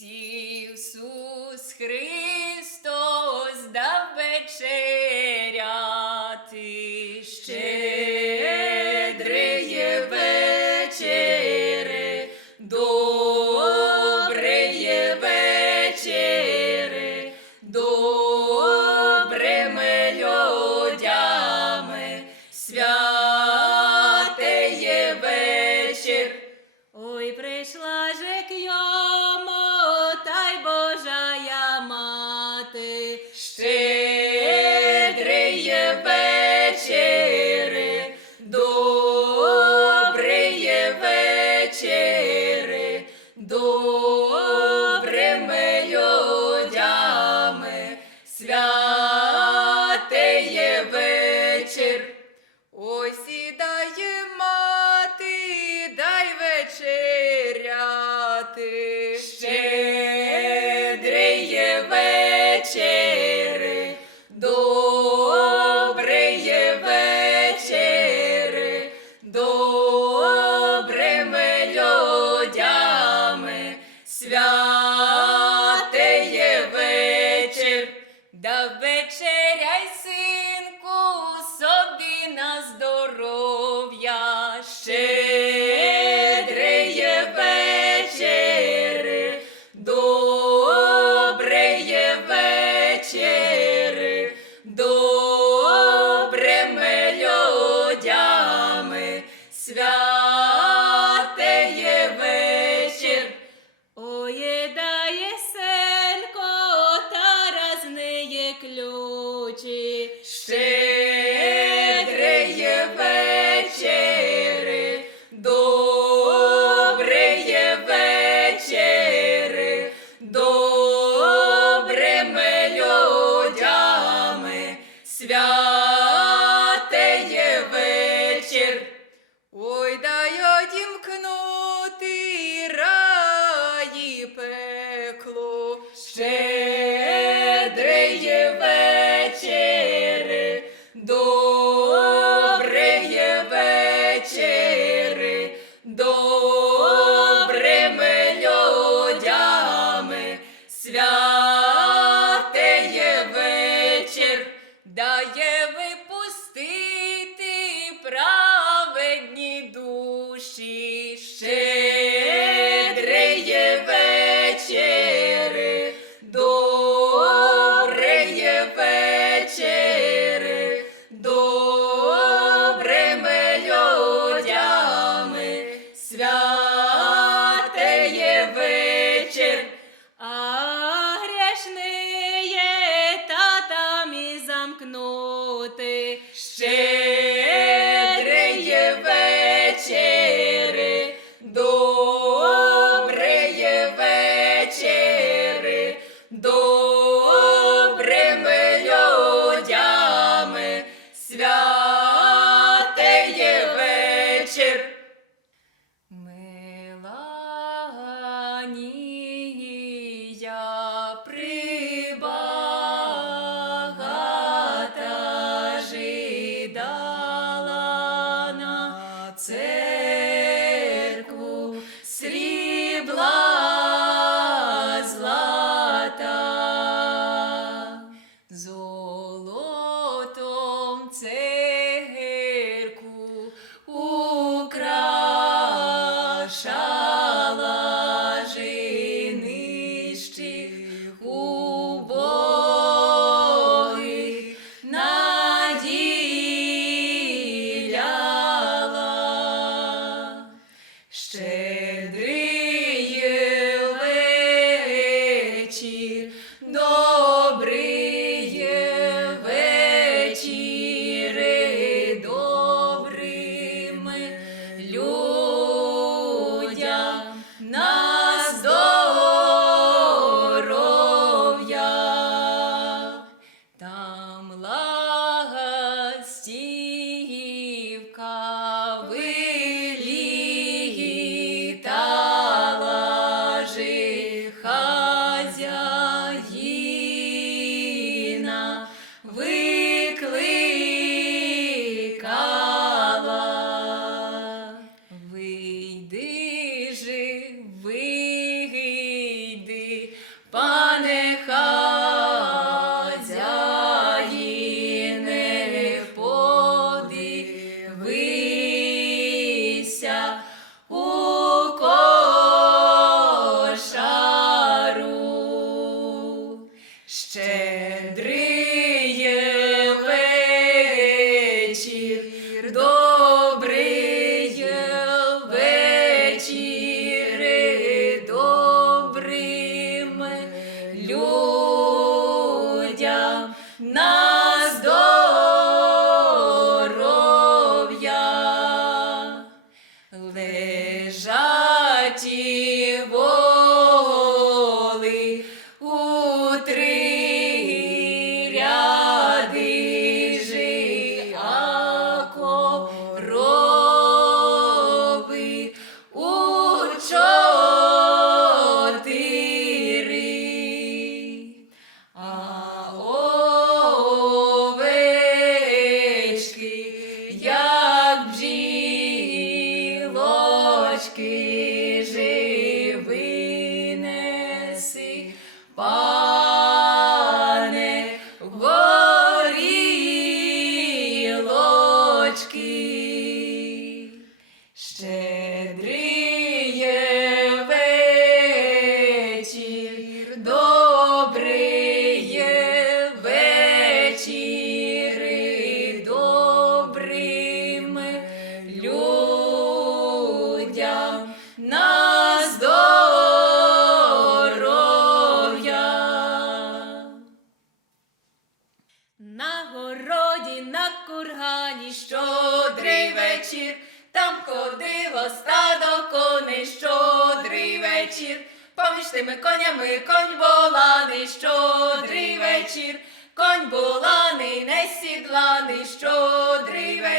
Ісус Христос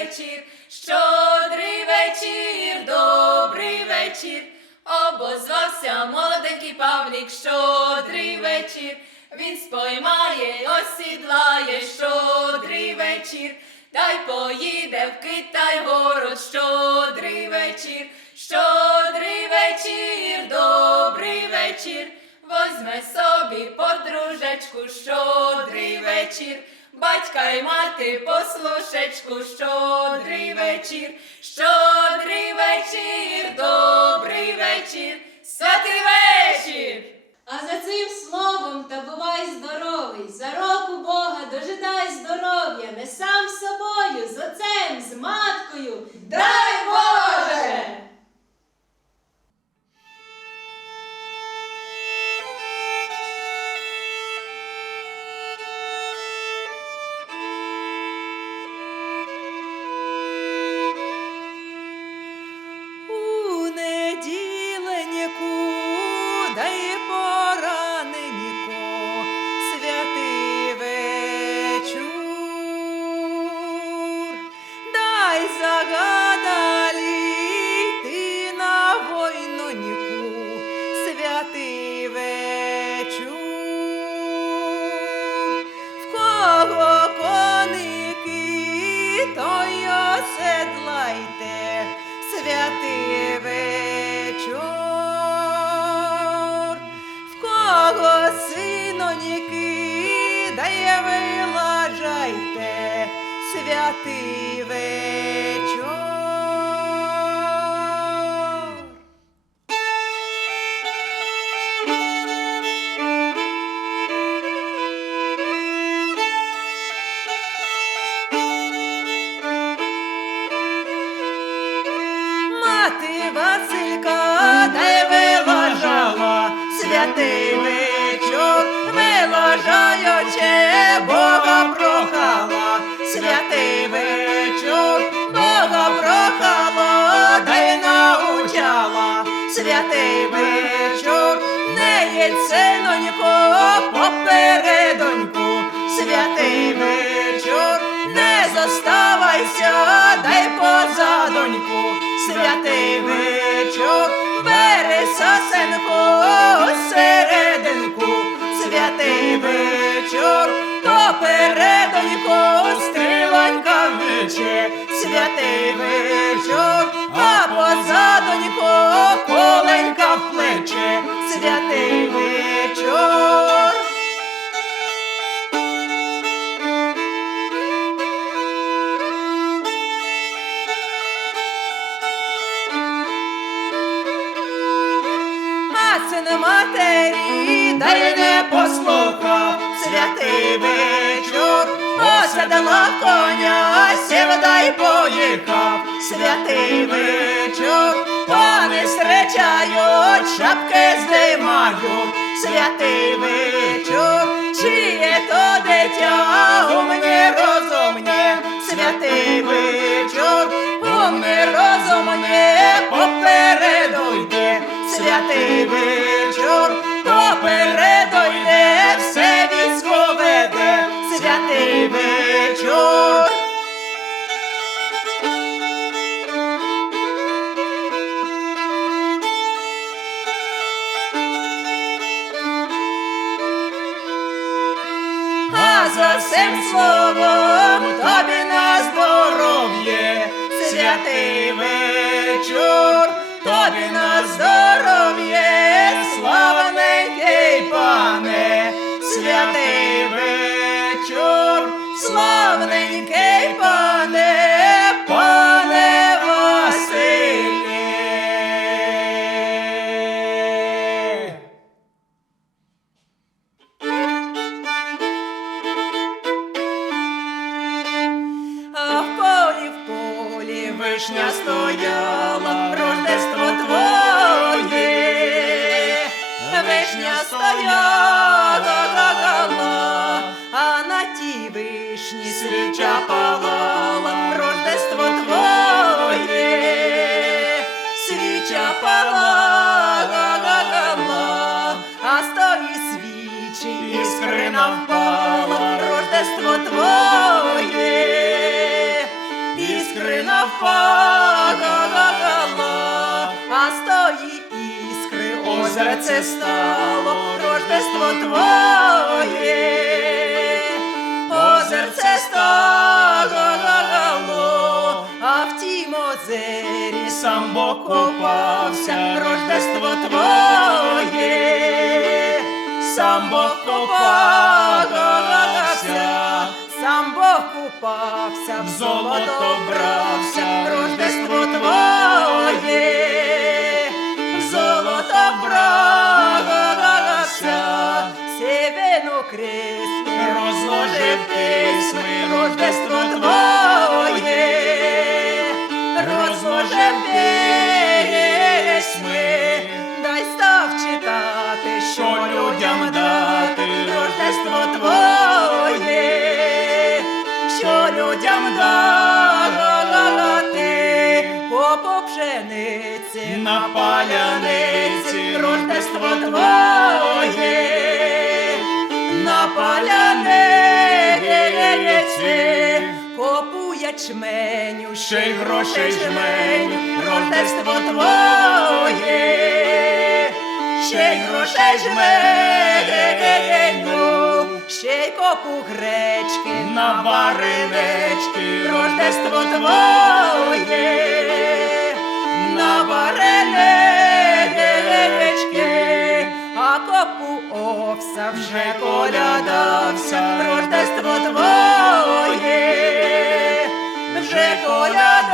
вечір, щодрий вечір, добрий вечір. Обозвався молоденький Павлік, щодрий вечір. Він споймає, осідлає, щодрий вечір. Та й поїде в Китай город, щодрий вечір, щодрий вечір, добрий вечір. Возьме собі подружечку, щодрий вечір. Батька й мати послушечку, щодрий вечір, щодрий вечір, добрий вечір, святий вечір. А за цим словом та бувай здоровий, за року Бога дожидай здоров'я, не сам собою, з отцем, з маткою. Святий синонько, попередоньку, святий вечір, не зоставайся, дай позадоньку, святий вечір, бери сосенку, серединку, святий вечір, попередоньку, стрілонька виче, святий вечір, а позадоньку, коленька в плече, святий вечір. а син матері, дай не послухав. Святий вечір, посадила коня, поїхав, святий вечір, пани зустрічають, шапки здиймають, святий вечір, чиє то дитя, умні розумні, святий вечір, умні розумні, попереду йде, святий вечір, попереду йде, все військо веде, святий вечір. Всім словом тобі на здоров'є, святий вечір, тобі на здоров'я, озерце стало Рождество Твоє, озерце стало, а в тім озері сам Бог копався, Рождество Твоє, сам Бог копався, сам Бог купався, в золото брався, Рождество Твоє, сивину крисми, розложив письми, Рождество Твоє, розложив письми, дай став читати, що людям дати, Рождество Твоє, що людям дати, копу пшениці на паляниці, Рождество Твоє, паляниці, копу ячменю, ще й грошей жменю, Рождество Твоє, ще й грошей жменю, ще й копу гречки на варенички, Рождество Твоє, на варенички, копу овса вже колядався, Рождество Твоє, вже колядався.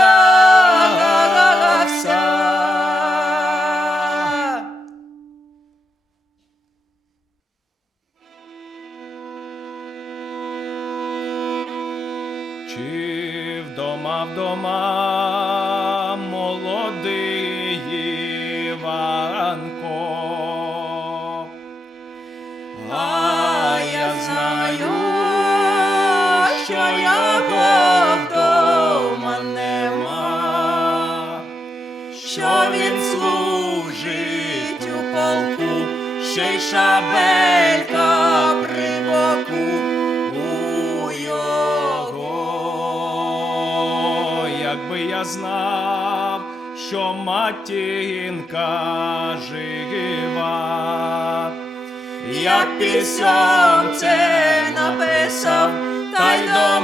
Що він служить у полку, ще й шабелька при боку у його. Якби я знав, що матінка жива, Я пісьом це написав, та й до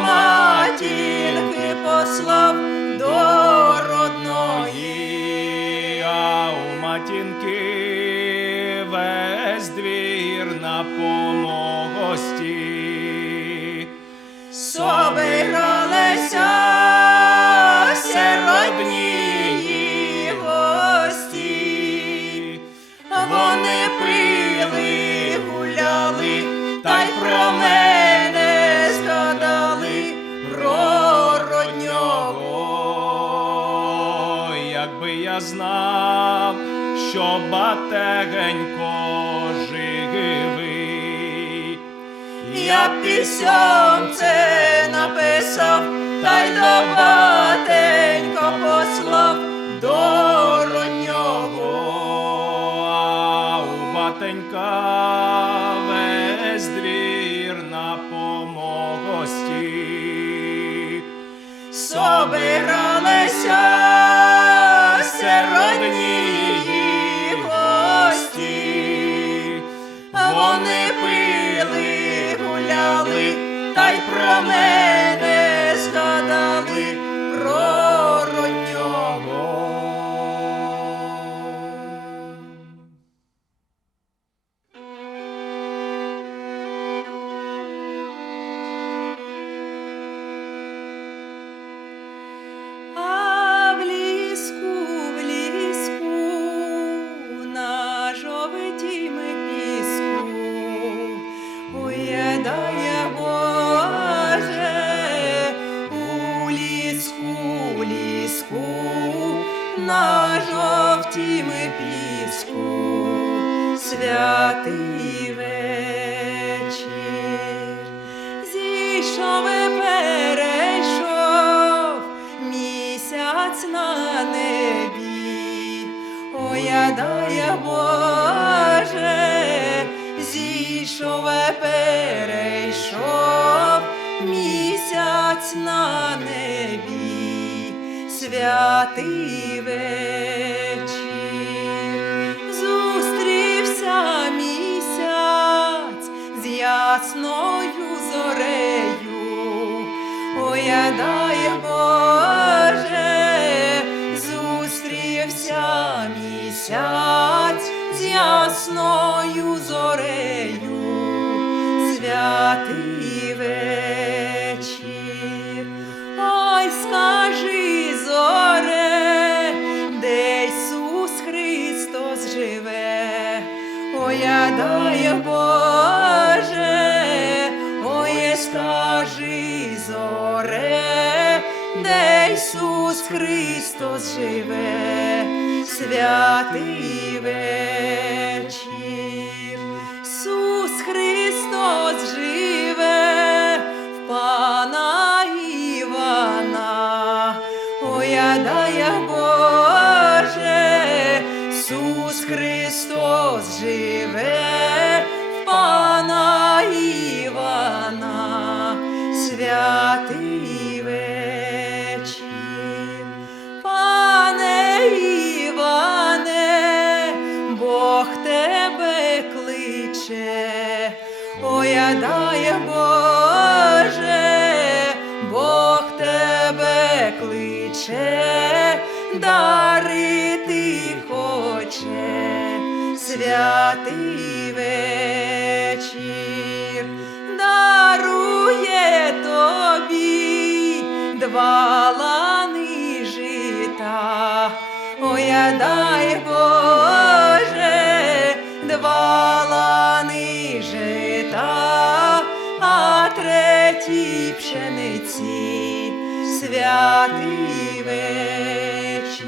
Собиралися сиротні гості, вони пили, гуляли, та й про мене згадали про роднього. Якби я знав, що батегенько живий, Я пісьом це написав, та й до батенька послав та й про мене Гадає, Боже, зійшове перейшов місяць на небі, святий вечір. зустрівся місяць з ясною зорею, ояда. Святий вечір. Ой, скажи, зоре, де Ісус Христос живе, ой, я дай Боже, ой, скажи, зоре, де Ісус Христос живе, святий вечір. Дай Боже, Бог тебе кличе, дарити хоче, святий вечір, дарує тобі два лани жита, ой, я дай Боже, два третій пшениці, святий вечір,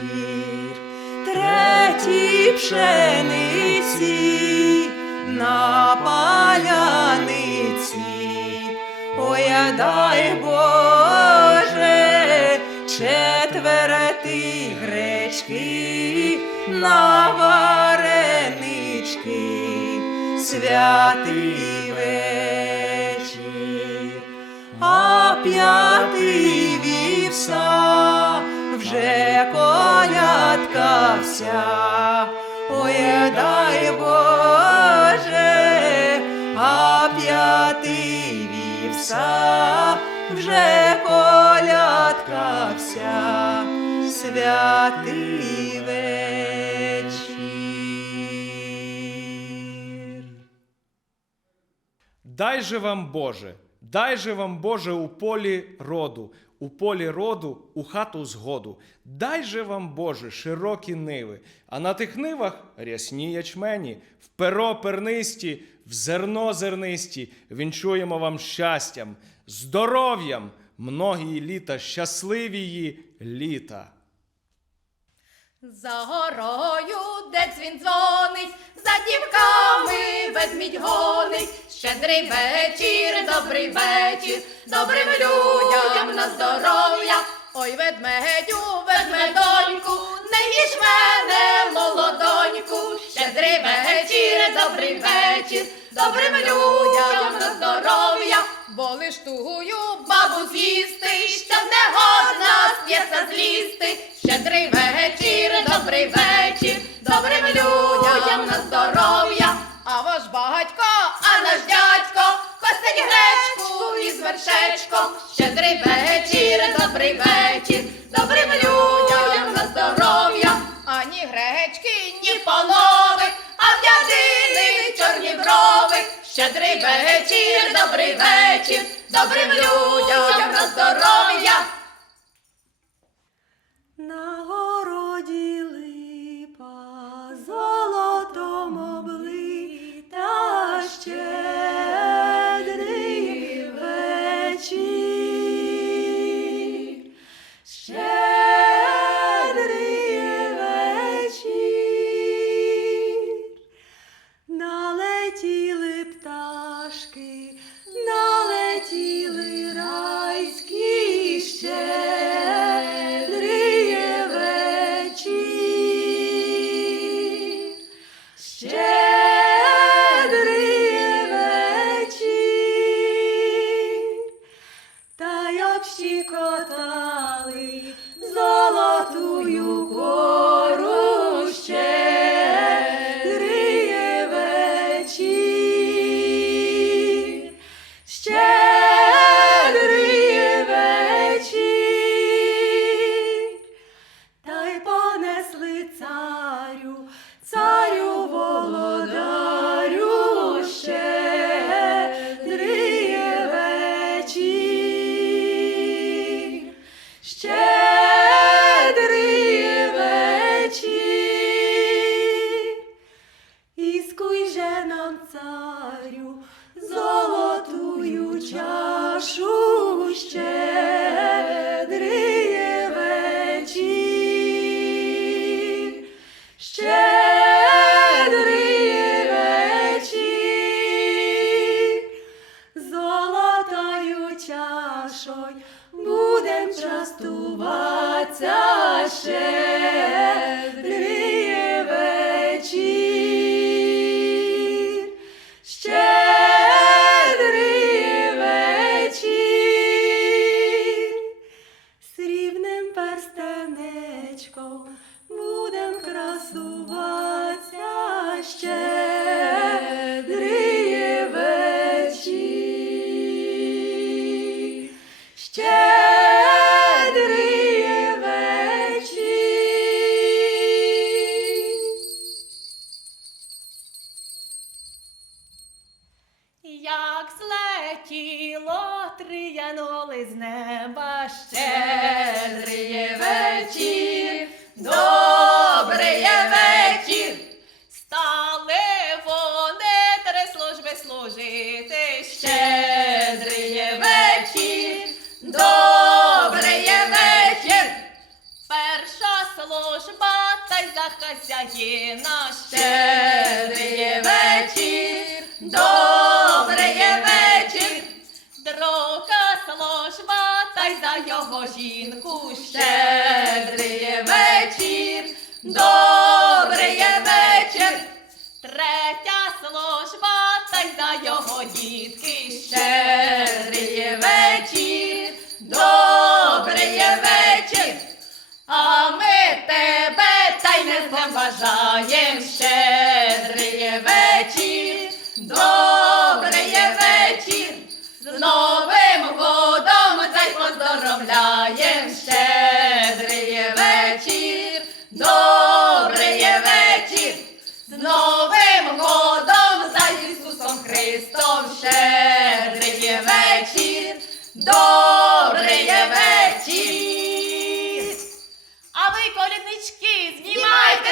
третій пшениці на паляниці, ой, дай Боже, четверти гречки на варенички, святий п'ятий вівса вже колядка вся, ой, Боже, а п'ятий вівса вже колядка вся, святий вечір. Дай же вам Боже, дай же вам Боже у полі роду, у полі роду, у хату згоду. Дай же вам Боже широкі ниви, а на тих нивах рясні ячмені, в перо пернисті, в зерно зернисті. Вінчуємо вам щастям, здоров'ям, многії літа, щасливії літа. За горою, де дзвін дзвонить, за дівками ведмідь гонить. Щедрий вечір, добрий вечір, добрим людям на здоров'я. Ой, ведмедю, ведмедоньку, не їж мене, молодоньку. Щедрий вечір, добрий вечір, добрим людям на здоров'я. Бо лиш тугую бабу з'їсти, щоб не годна сп'єса злізти. Щедрий вечір, добрий вечір, добрим людям на здоров'я. А ваш батько, а наш дядько, косить гречку із вершечком. Вечір, добрий вечір, добрим людям на здоров'я. На городі липа золотом облита щедрий його жінку щедрий вечір, добрий вечір, третя служба, та й за його дітки щедрий вечір, добрий вечір, а ми тебе та й не заважаєм ще.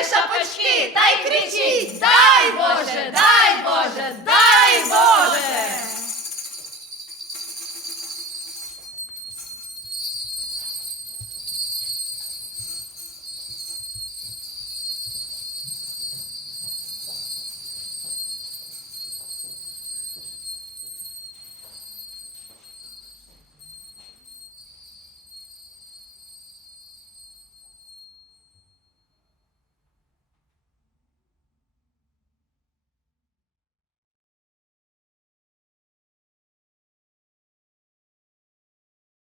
шапочки та й кричіть, дай Боже! дай!